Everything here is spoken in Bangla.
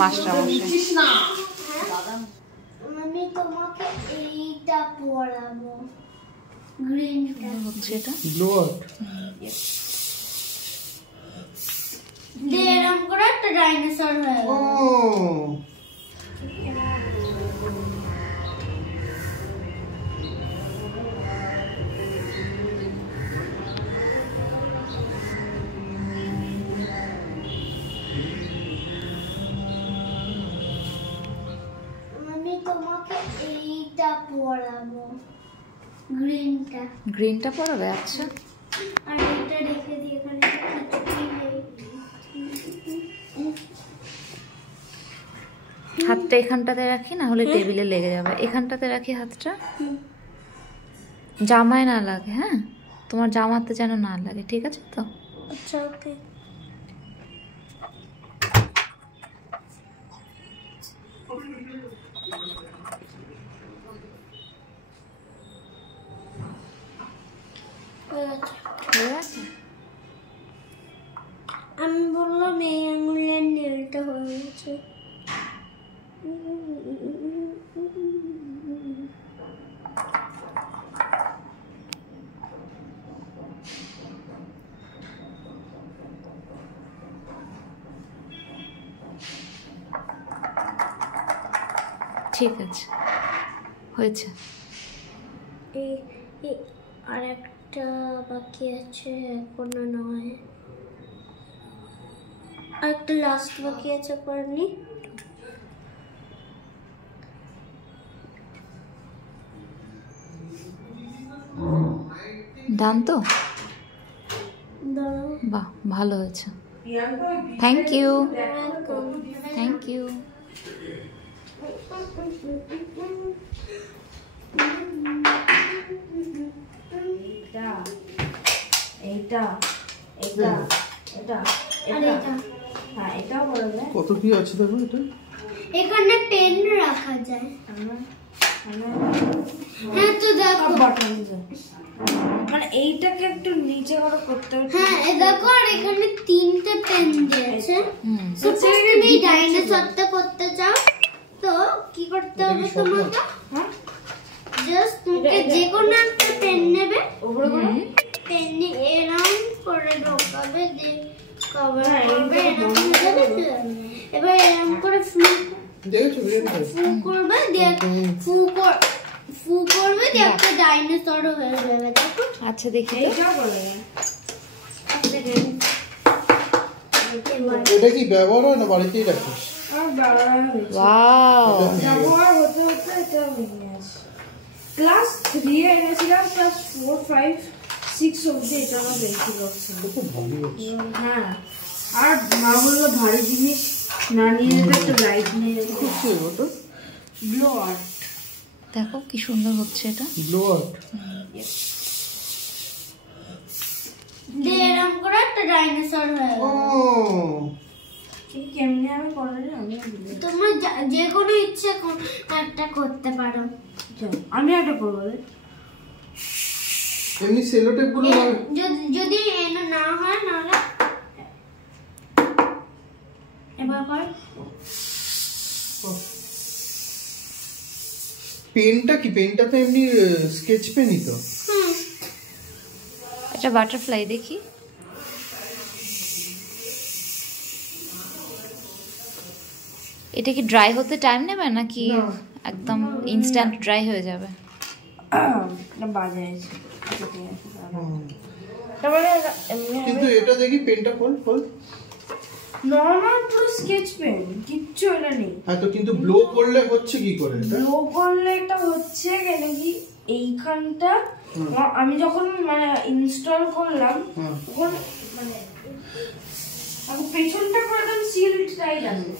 মাস্টারমশাই আমি তোমাকে এইটা পড়াবো গ্রিনটা হচ্ছে এটা ব্লোয়ার এরকম করে একটা ডাইনোসর হয়ে গেল। আমি তোমাকে এইটা পড়াবো গ্রিনটা পড়াবে। আচ্ছা আর এটা রেখে দিই এখানে হাতটা এখানটাতে রাখি, না হলে টেবিলে লেগে যাবে। এখানটাতে রাখি হাতটা, জামায় না লাগে। হ্যাঁ, তোমার জামাতে যেন না লাগে, ঠিক আছে তো? আচ্ছা ওকে। আমি বললাম এই আঙুলের নেলটা হয়ে গেছে। ঠিক আছে, হয়েছে। আর একটা বাকি আছে, এখনো নয়। আর একটা লাস্ট বাকি আছে, করিনি। ডান তো? বাহ, ভালো হয়েছে। Thank you, thank you. কত কি আছে দেখো। এটা এখানে পেন রাখা যায়। হ্যাঁ তো দেখো, মানে এইটাকে একটু নিচে করে করতে হবে। হ্যাঁ এই দেখো, আর এখানে তিনটে পেন দিয়েছে। সাপোজ তুমি ডাইনোসরটা করতে চাও তো কি করতে হবে তোমাকে? হ্যাঁ, জাস্ট তুমি যে কোনো একটা পেন নেবে, পেন নিয়ে এরকম করে ঢোকাবে, যে কভার করবে এরকম করে। এবার এরকম করে ফু করবে, দিয়ে ফু করবে, দিয়ে একটা ডাইনোসর হয়ে যাবে। দেখো। আচ্ছা দেখি তো। এটা কি ব্যবহার হয় না, বাড়িতেই রাখিস? ওয়াও, ব্যবহার হতে হতে এটা ভেঙে আছে। ক্লাস 3 এ এনেছিলাম, ক্লাস 4, 5, 6 অবধি এটা আমার বেশি লাগছে। হ্যাঁ, আর মা বললো ভারী জিনিস না নিয়ে যেতে, একটা লাইট নিয়ে যেতে। ব্লো আর্ট, দেখো কি সুন্দর হচ্ছে এটা। ব্লো আর্ট এরকম করে একটা ডাইনোসর হয়ে গেল। কেমনে আমি করালে তোমরা যে কোনো ইচ্ছে একটা করতে পারো। আমি একটা করবো। এমনি সেলো টেপ গুলো যদি এনে না হয়, নাহলে এবার কর। পেনটা কি? পেনটা তো এমনি স্কেচ পেনই তো। একটা বাটারফ্লাই দেখি। এটা কি ড্রাই হতে টাইম নেবে নাকি একদম ইনস্ট্যান্ট ড্রাই হয়ে যাবে? কিন্তু এটা দেখি পেনটা খোল। নরমাল পুরো স্কেচ পেন, কিচ্ছু এটা নেই। হ্যাঁ তো, কিন্তু ব্লো করলে হচ্ছে কি করে? ব্লো করলে এটা হচ্ছে কেন কি, এইখানটা আমি যখন মানে ইনস্টল করলাম তখন মানে পেছনটা করে একদম সিল টাইট আছে।